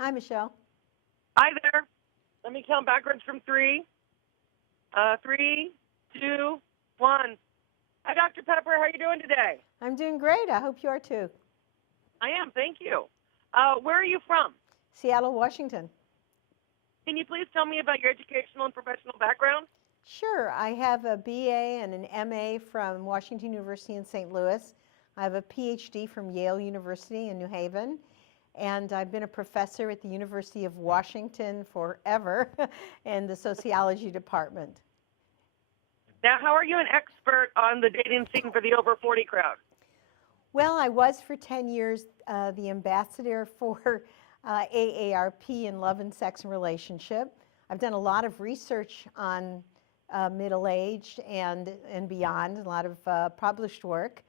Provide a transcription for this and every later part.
Hi, Michelle. Hi there. Let me count backwards from three. Three, two, one. Hi, Dr. Pepper. How are you doing today? I'm doing great. I hope you are too. I am. Thank you. Where are you from? Seattle, Washington. Can you please tell me about your educational and professional background? Sure. I have a BA and an MA from Washington University in St. Louis. I have a PhD from Yale University in New Haven. And I've been a professor at the University of Washington forever in the sociology department. Now, how are you an expert on the dating scene for the over 40 crowd? Well, I was for 10 years the ambassador for AARP in love and sex and relationship. I've done a lot of research on middle-aged and beyond, a lot of published work.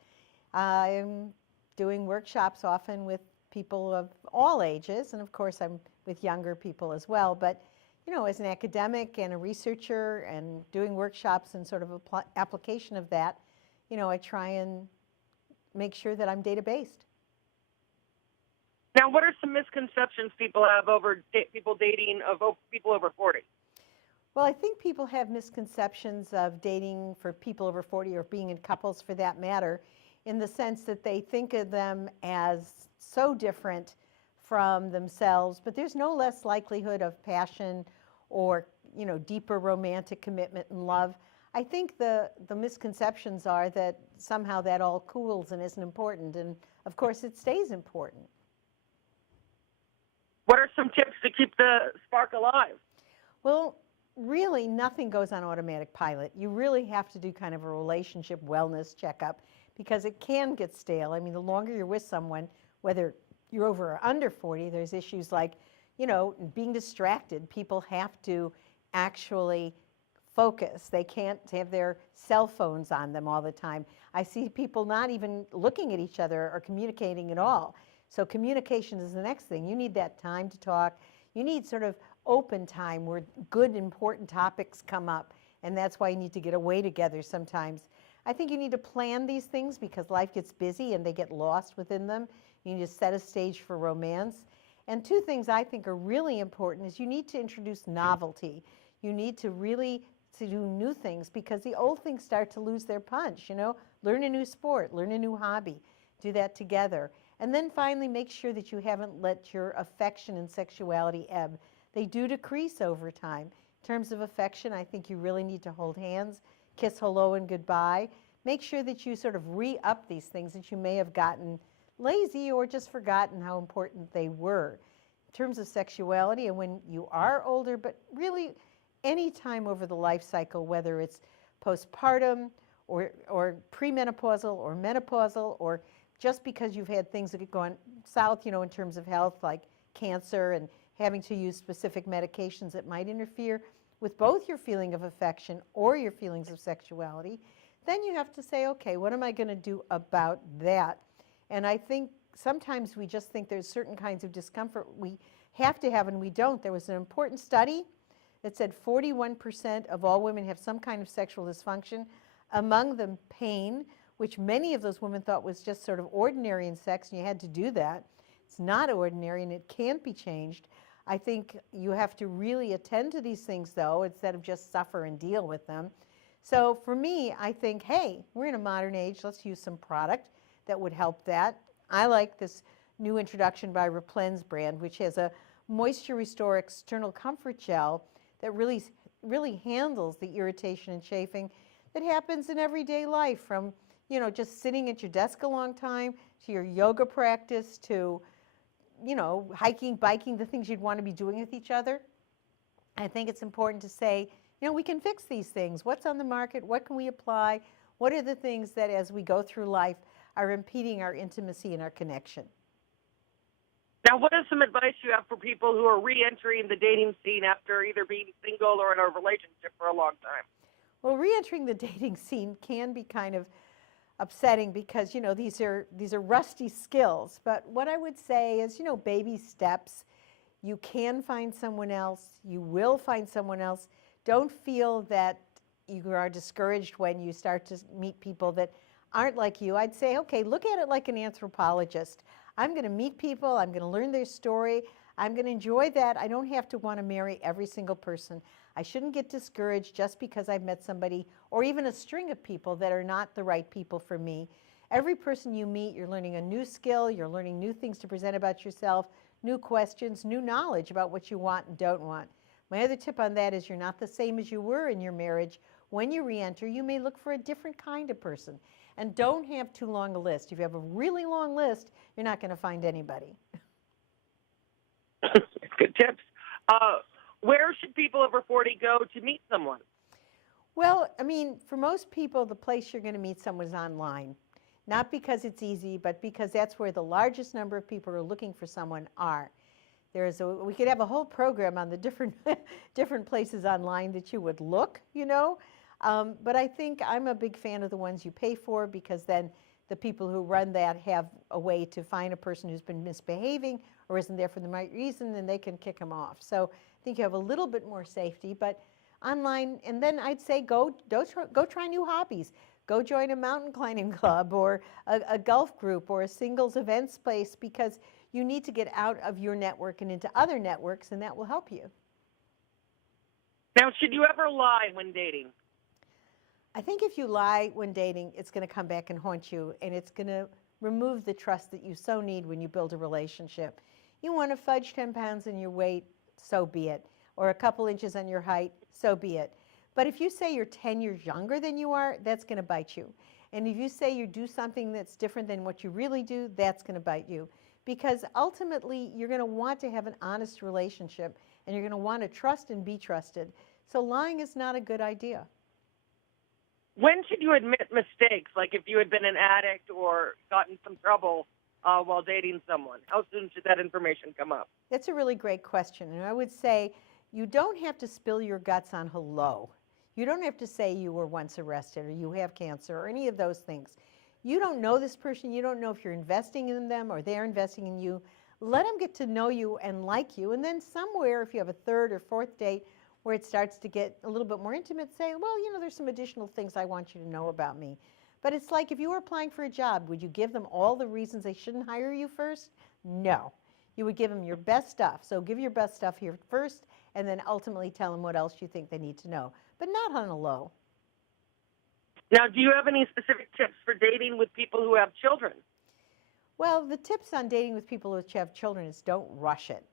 I'm doing workshops often with people of all ages, and of course I'm with younger people as well. But you know, as an academic and a researcher and doing workshops and sort of application of that, you know, I try and make sure that I'm data-based. Now, what are some misconceptions people have over people dating of people over 40? Well, I think people have misconceptions of dating for people over 40 or being in couples for that matter, in the sense that they think of them as so different from themselves, but there's no less likelihood of passion or, you know, deeper romantic commitment and love. I think the misconceptions are that somehow that all cools and isn't important, and of course it stays important. What are some tips to keep the spark alive? Well, really nothing goes on automatic pilot. You really have to do kind of a relationship wellness checkup because it can get stale. I mean, the longer you're with someone, whether you're over or under 40, there's issues like, you know, being distracted. People have to actually focus. They can't have their cell phones on them all the time. I see people not even looking at each other or communicating at all. So communication is the next thing. You need that time to talk. You need sort of open time where good, important topics come up, and that's why you need to get away together sometimes. I think you need to plan these things because life gets busy and they get lost within them. You need to set a stage for romance. And two things I think are really important is you need to introduce novelty. You need to really to do new things because the old things start to lose their punch, you know. Learn a new sport, learn a new hobby, do that together. And then finally make sure that you haven't let your affection and sexuality ebb. They do decrease over time. In terms of affection, I think you really need to hold hands, kiss hello and goodbye. Make sure that you sort of re-up these things that you may have gotten lazy or just forgotten how important they were. In terms of sexuality and when you are older, but really any time over the life cycle, whether it's postpartum or premenopausal or menopausal or just because you've had things that have gone south, you know, in terms of health, like cancer and having to use specific medications that might interfere with both your feeling of affection or your feelings of sexuality, then you have to say, okay, what am I going to do about that? And I think sometimes we just think there's certain kinds of discomfort we have to have and we don't. There was an important study that said 41% of all women have some kind of sexual dysfunction, among them pain, which many of those women thought was just sort of ordinary in sex, and you had to do that. It's not ordinary, and it can't be changed. I think you have to really attend to these things, though, instead of just suffer and deal with them. So for me, I think, hey, we're in a modern age. Let's use some product that would help that. I like this new introduction by Replen's brand, which has a Moisture Restore External Comfort Gel that really handles the irritation and chafing that happens in everyday life, from, you know, just sitting at your desk a long time, to your yoga practice, to, you know, hiking, biking, the things you'd want to be doing with each other. I think it's important to say, you know, we can fix these things. What's on the market? What can we apply? What are the things that as we go through life are impeding our intimacy and our connection? Now, what is some advice you have for people who are re-entering the dating scene after either being single or in a relationship for a long time? Well, re-entering the dating scene can be kind of upsetting because, you know, these are rusty skills. But what I would say is, you know, baby steps. You can find someone else. You will find someone else. Don't feel that you are discouraged when you start to meet people that aren't like you. I'd say, okay, look at it like an anthropologist. I'm going to meet people. I'm going to learn their story. I'm going to enjoy that. I don't have to want to marry every single person. I shouldn't get discouraged just because I've met somebody or even a string of people that are not the right people for me. Every person you meet, you're learning a new skill. You're learning new things to present about yourself, new questions, new knowledge about what you want and don't want. My other tip on that is you're not the same as you were in your marriage. When you re-enter, you may look for a different kind of person. And don't have too long a list. If you have a really long list, you're not going to find anybody. Good tips. Where should people over 40 go to meet someone? Well, I mean, for most people, the place you're going to meet someone is online. Not because it's easy, but because that's where the largest number of people who are looking for someone are. We could have a whole program on the different places online that you would look, you know. But I think I'm a big fan of the ones you pay for, because then the people who run that have a way to find a person who's been misbehaving or isn't there for the right reason, and they can kick them off. So I think you have a little bit more safety, but online. And then I'd say go try new hobbies. Go join a mountain climbing club or a golf group or a singles events place, because you need to get out of your network and into other networks, and that will help you. Now, should you ever lie when dating? I think if you lie when dating, it's going to come back and haunt you, and it's going to remove the trust that you so need when you build a relationship. You want to fudge 10 pounds in your weight, so be it. Or a couple inches on your height, so be it. But if you say you're 10 years younger than you are, that's going to bite you. And if you say you do something that's different than what you really do, that's going to bite you. Because ultimately, you're going to want to have an honest relationship, and you're going to want to trust and be trusted. So lying is not a good idea. When should you admit mistakes, like if you had been an addict or gotten some trouble while dating someone? How soon should that information come up? That's a really great question. And I would say you don't have to spill your guts on hello. You don't have to say you were once arrested or you have cancer or any of those things. You don't know this person. You don't know if you're investing in them or they're investing in you. Let them get to know you and like you. And then somewhere, if you have a third or fourth date where it starts to get a little bit more intimate, say, well, you know, there's some additional things I want you to know about me. But it's like if you were applying for a job, would you give them all the reasons they shouldn't hire you first? No. You would give them your best stuff. So give your best stuff here first, and then ultimately tell them what else you think they need to know. But not on a low. Now, do you have any specific tips for dating with people who have children? Well, the tips on dating with people who have children is don't rush it,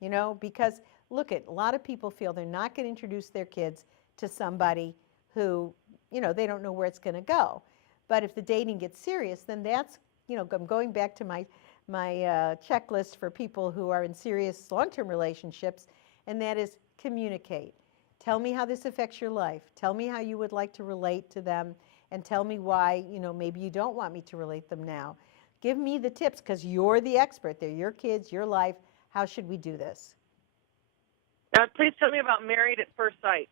you know, because look, a lot of people feel they're not going to introduce their kids to somebody who, you know, they don't know where it's going to go. But if the dating gets serious, then that's, you know, I'm going back to my checklist for people who are in serious long-term relationships, and that is communicate. Tell me how this affects your life. Tell me how you would like to relate to them, and tell me why, you know, maybe you don't want me to relate them now. Give me the tips, because you're the expert. They're your kids, your life. How should we do this? Now, please tell me about Married at First Sight.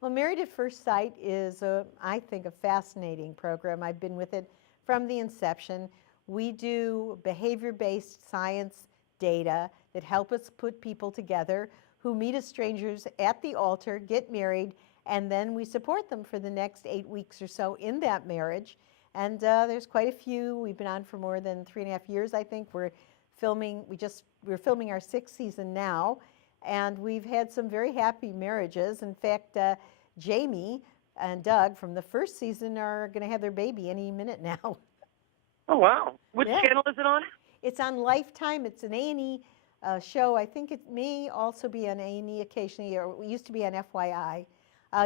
Well, Married at First Sight is, I think, a fascinating program. I've been with it from the inception. We do behavior-based science data that help us put people together who meet as strangers at the altar, get married, and then we support them for the next 8 weeks or so in that marriage. And there's quite a few. We've been on for more than 3.5 years, I think. We're filming our 6th season now, and we've had some very happy marriages. In fact, Jamie and Doug from the first season are going to have their baby any minute now. Oh, wow. Which Yeah. channel is it on? It's on Lifetime. It's an A&E show. I think it may also be on A&E occasionally, or it used to be on FYI.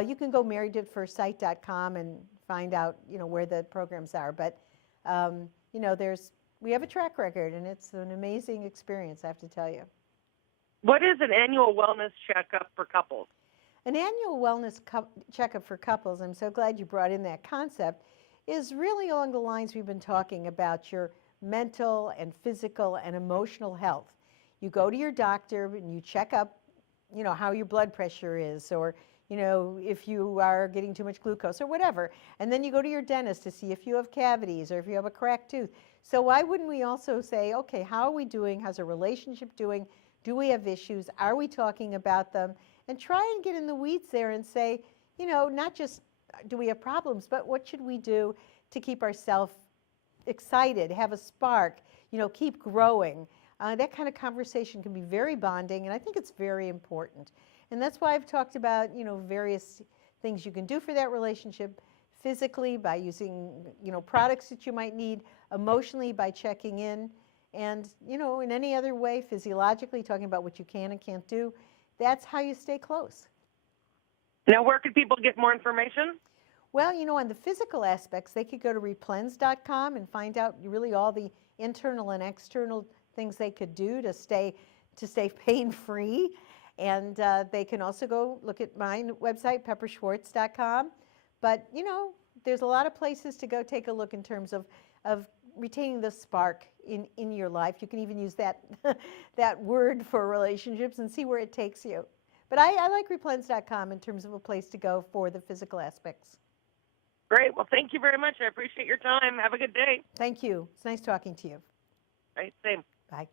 You can go marriedatfirstsight.com and find out, you know, where the programs are. But, you know, we have a track record, and it's an amazing experience, I have to tell you. What is an annual wellness checkup for couples? An annual wellness checkup for couples, I'm so glad you brought in that concept, is really along the lines we've been talking about your mental and physical and emotional health. You go to your doctor and you check up, you know, how your blood pressure is, or, you know, if you are getting too much glucose or whatever. And then you go to your dentist to see if you have cavities or if you have a cracked tooth. So why wouldn't we also say, okay, how are we doing? How's our relationship doing? Do we have issues? Are we talking about them? And try and get in the weeds there and say, you know, not just do we have problems, but what should we do to keep ourselves excited, have a spark? keep growing. That kind of conversation can be very bonding, and I think it's very important. And that's why I've talked about, various things you can do for that relationship, physically by using, products that you might need, emotionally by checking in, and, in any other way, physiologically, talking about what you can and can't do. That's how you stay close. Now, where could people get more information? Well, on the physical aspects, they could go to replens.com and find out really all the internal and external things they could do to stay pain-free. And they can also go look at my website, pepperschwartz.com. But, there's a lot of places to go take a look in terms of retaining the spark in your life. You can even use that that word for relationships and see where it takes you. But I like replens.com in terms of a place to go for the physical aspects. Great. Well, thank you very much. I appreciate your time. Have a good day. Thank you. It's nice talking to you. Right, same. Bye.